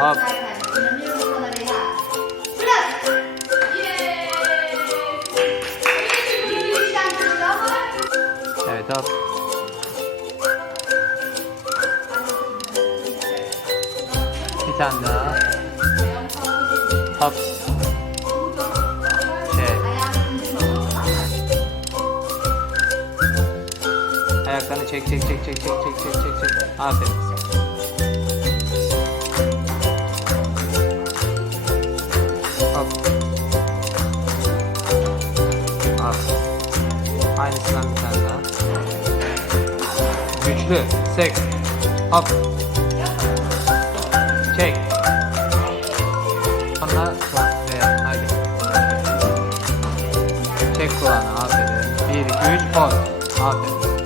아. 네, 밥. 대답. 피자나 밥. 제. 하얗다는 잭잭잭잭잭잭잭잭. 아, 됐어. Aha. Aynısından bir tane daha. Güçlü. Sek. Hop. Çek. Sonra veya hadi. Çek kulağını. Aferin. Bir 2, 3, pop. Aferin.